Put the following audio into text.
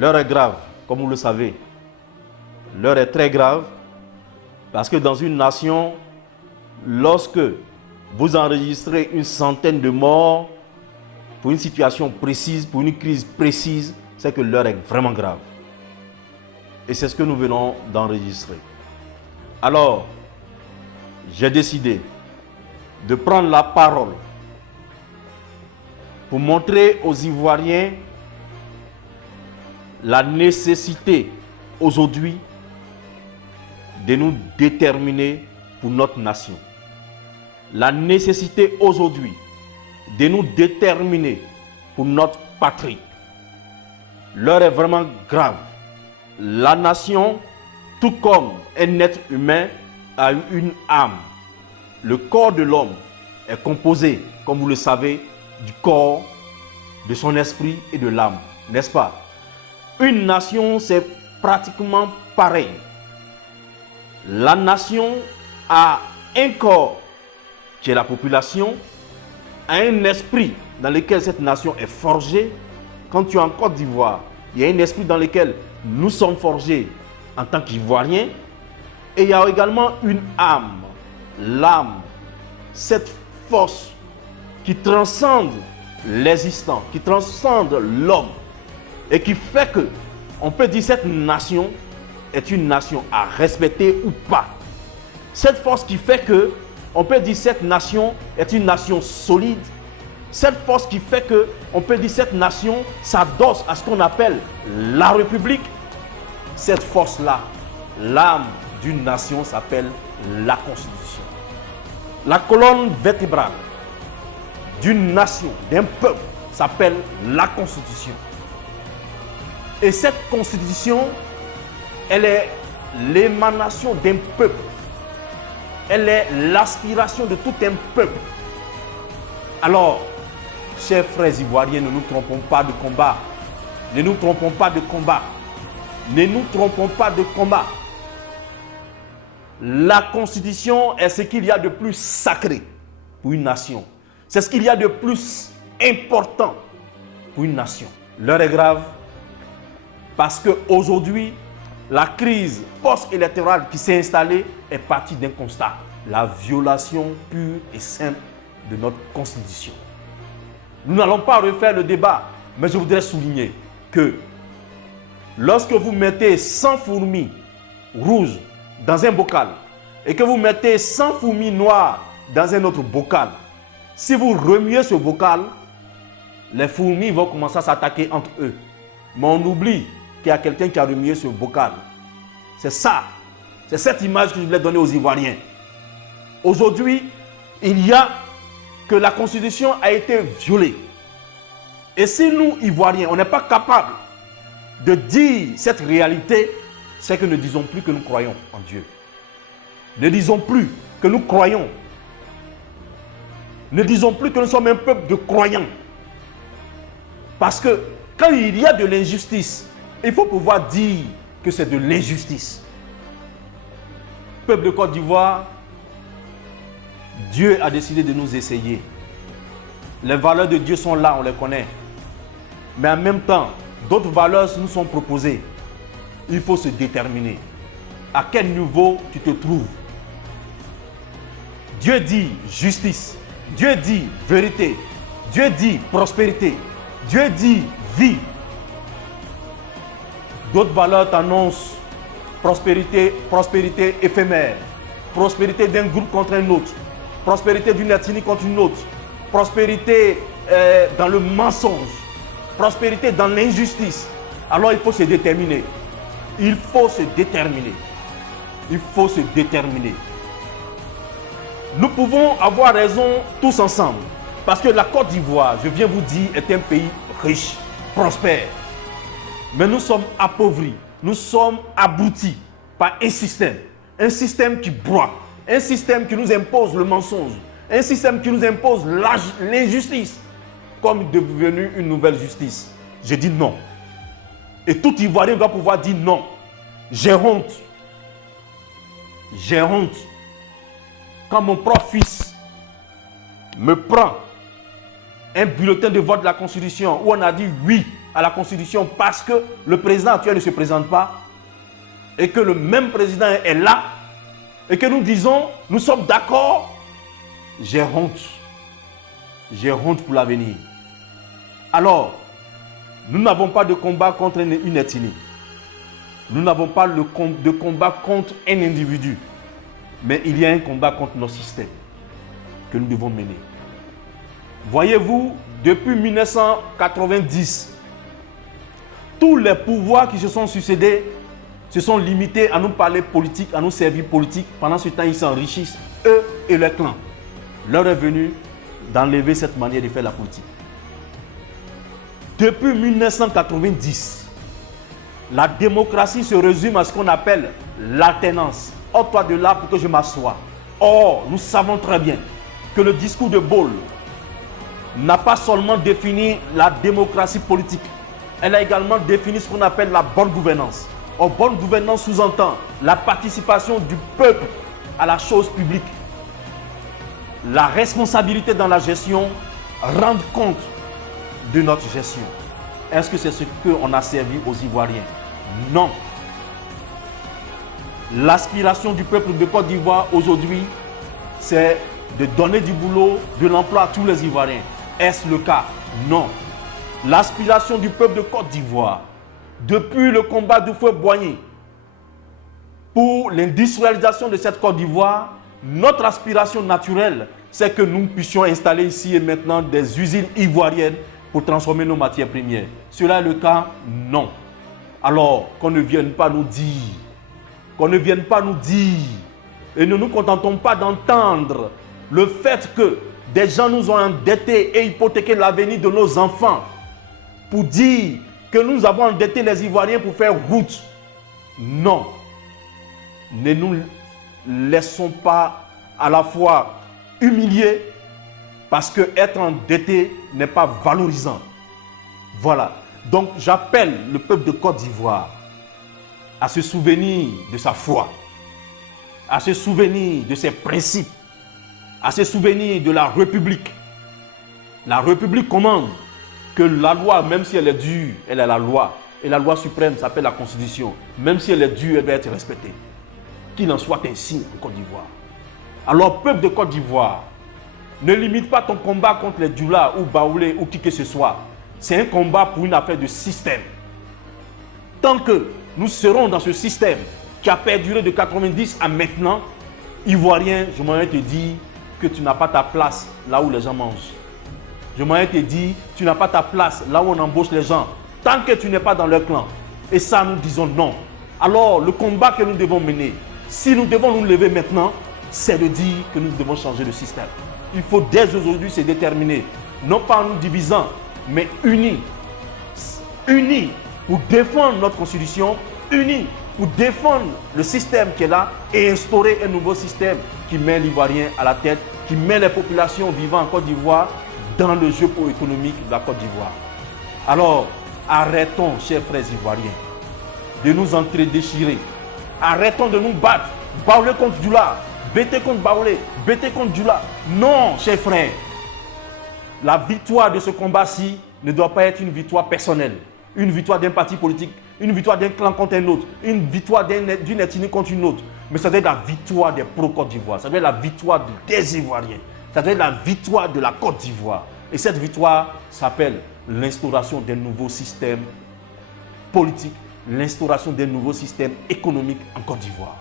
L'heure est grave, comme vous le savez. L'heure est très grave parce que dans une nation, lorsque vous enregistrez une centaine de morts pour une situation précise, pour une crise précise, c'est que l'heure est vraiment grave. Et c'est ce que nous venons d'enregistrer. Alors, j'ai décidé de prendre la parole pour montrer aux Ivoiriens la nécessité aujourd'hui de nous déterminer pour notre nation. La nécessité aujourd'hui de nous déterminer pour notre patrie. L'heure est vraiment grave. La nation, tout comme un être humain, a une âme. Le corps de l'homme est composé, comme vous le savez, du corps, de son esprit et de l'âme, n'est-ce pas? Une nation, c'est pratiquement pareil. La nation a un corps qui est la population, a un esprit dans lequel cette nation est forgée. Quand tu es en Côte d'Ivoire, il y a un esprit dans lequel nous sommes forgés en tant qu'Ivoiriens. Et il y a également une âme, l'âme, cette force qui transcende l'existant, qui transcende l'homme et qui fait que on peut dire cette nation est une nation à respecter ou pas. Cette force qui fait que on peut dire cette nation est une nation solide. Cette force qui fait que on peut dire cette nation s'adosse à ce qu'on appelle la République. Cette force-là, l'âme d'une nation s'appelle la Constitution. La colonne vertébrale d'une nation, d'un peuple, s'appelle la Constitution. Et cette Constitution, elle est l'émanation d'un peuple. Elle est l'aspiration de tout un peuple. Alors, chers frères ivoiriens, ne nous trompons pas de combat. Ne nous trompons pas de combat. Ne nous trompons pas de combat. La Constitution est ce qu'il y a de plus sacré pour une nation. C'est ce qu'il y a de plus important pour une nation. L'heure est grave parce qu'aujourd'hui, la crise post-électorale qui s'est installée est partie d'un constat. La violation pure et simple de notre Constitution. Nous n'allons pas refaire le débat, mais je voudrais souligner que lorsque vous mettez 100 fourmis rouges dans un bocal et que vous mettez 100 fourmis noires dans un autre bocal, si vous remuez ce bocal, les fourmis vont commencer à s'attaquer entre eux. Mais on oublie qu'il y a quelqu'un qui a remué ce bocal. C'est ça. C'est cette image que je voulais donner aux Ivoiriens. Aujourd'hui, il y a que la Constitution a été violée. Et si nous, Ivoiriens, on n'est pas capable de dire cette réalité, c'est que ne disons plus que nous croyons en Dieu. Ne disons plus que nous croyons. Ne disons plus que nous sommes un peuple de croyants. Parce que quand il y a de l'injustice, il faut pouvoir dire que c'est de l'injustice. Peuple de Côte d'Ivoire, Dieu a décidé de nous essayer. Les valeurs de Dieu sont là, on les connaît. Mais en même temps, d'autres valeurs nous sont proposées. Il faut se déterminer. À quel niveau tu te trouves? Dieu dit justice. Dieu dit vérité. Dieu dit prospérité. Dieu dit vie. D'autres valeurs t'annoncent prospérité éphémère. Prospérité d'un groupe contre un autre. Prospérité d'une ethnie contre une autre. Prospérité dans le mensonge. Prospérité dans l'injustice. Alors il faut se déterminer. Il faut se déterminer. Il faut se déterminer. Nous pouvons avoir raison tous ensemble. Parce que la Côte d'Ivoire, je viens vous dire, est un pays riche, prospère. Mais nous sommes appauvris. Nous sommes abrutis par un système qui broie. Un système qui nous impose le mensonge. Un système qui nous impose l'injustice comme devenue une nouvelle justice. Je dis non. Et tout Ivoirien doit pouvoir dire non. J'ai honte. J'ai honte. Quand mon propre fils me prend un bulletin de vote de la Constitution où on a dit oui, à la Constitution parce que le président actuel ne se présente pas et que le même président est là et que nous disons, nous sommes d'accord, j'ai honte. J'ai honte pour l'avenir. Alors, nous n'avons pas de combat contre une ethnie. Nous n'avons pas de combat contre un individu. Mais il y a un combat contre nos systèmes que nous devons mener. Voyez-vous, depuis 1990, tous les pouvoirs qui se sont succédés se sont limités à nous parler politique, à nous servir politique. Pendant ce temps, ils s'enrichissent, eux et leurs clans. L'heure est venue d'enlever cette manière de faire la politique. Depuis 1990, la démocratie se résume à ce qu'on appelle l'alternance. Ôte-toi de là pour que je m'assoie. Or, nous savons très bien que le discours de Ball n'a pas seulement défini la démocratie politique, elle a également défini ce qu'on appelle la bonne gouvernance. Or, bonne gouvernance sous-entend la participation du peuple à la chose publique, la responsabilité dans la gestion, rendre compte de notre gestion. Est-ce que c'est ce qu'on a servi aux Ivoiriens? Non. L'aspiration du peuple de Côte d'Ivoire aujourd'hui, c'est de donner du boulot, de l'emploi à tous les Ivoiriens. Est-ce le cas? Non. L'aspiration du peuple de Côte d'Ivoire, depuis le combat du feu Boigny pour l'industrialisation de cette Côte d'Ivoire, notre aspiration naturelle, c'est que nous puissions installer ici et maintenant des usines ivoiriennes pour transformer nos matières premières. Cela est le cas? Non. Alors, qu'on ne vienne pas nous dire, et ne nous contentons pas d'entendre le fait que des gens nous ont endettés et hypothéqué l'avenir de nos enfants pour dire que nous avons endetté les Ivoiriens pour faire route. Non. Ne nous laissons pas à la fois humiliés parce que être endetté n'est pas valorisant. Voilà. Donc j'appelle le peuple de Côte d'Ivoire à se souvenir de sa foi, à se souvenir de ses principes, à se souvenir de la République. La République commande que la loi, même si elle est dure, elle est la loi. Et la loi suprême s'appelle la Constitution. Même si elle est dure, elle doit être respectée. Qu'il en soit ainsi en Côte d'Ivoire. Alors, peuple de Côte d'Ivoire, ne limite pas ton combat contre les Djoula ou Baoulé ou qui que ce soit. C'est un combat pour une affaire de système. Tant que nous serons dans ce système qui a perduré de 90 à maintenant, Ivoirien, je m'en vais te dire que tu n'as pas ta place là où les gens mangent. Je m'en vais te dire, tu n'as pas ta place là où on embauche les gens. Tant que tu n'es pas dans leur clan. Et ça, nous disons non. Alors, le combat que nous devons mener, si nous devons nous lever maintenant, c'est de dire que nous devons changer de système. Il faut dès aujourd'hui se déterminer, non pas en nous divisant, mais unis. Unis pour défendre notre constitution, unis pour défendre le système qui est là et instaurer un nouveau système qui met l'Ivoirien à la tête, qui met les populations vivant en Côte d'Ivoire dans le jeu économique de la Côte d'Ivoire. Alors, arrêtons, chers frères ivoiriens, de nous entredéchirer. Arrêtons de nous battre. Baoulé contre Djoula, Bété contre Baoulé, Bété contre Djoula. Non, chers frères. La victoire de ce combat-ci ne doit pas être une victoire personnelle, une victoire d'un parti politique, une victoire d'un clan contre un autre, une victoire d'une ethnie contre une autre. Mais ça doit être la victoire des pro-Côte d'Ivoire, ça doit être la victoire des Ivoiriens, ça doit être la victoire de la Côte d'Ivoire. Et cette victoire s'appelle l'instauration d'un nouveau système politique, l'instauration d'un nouveau système économique en Côte d'Ivoire.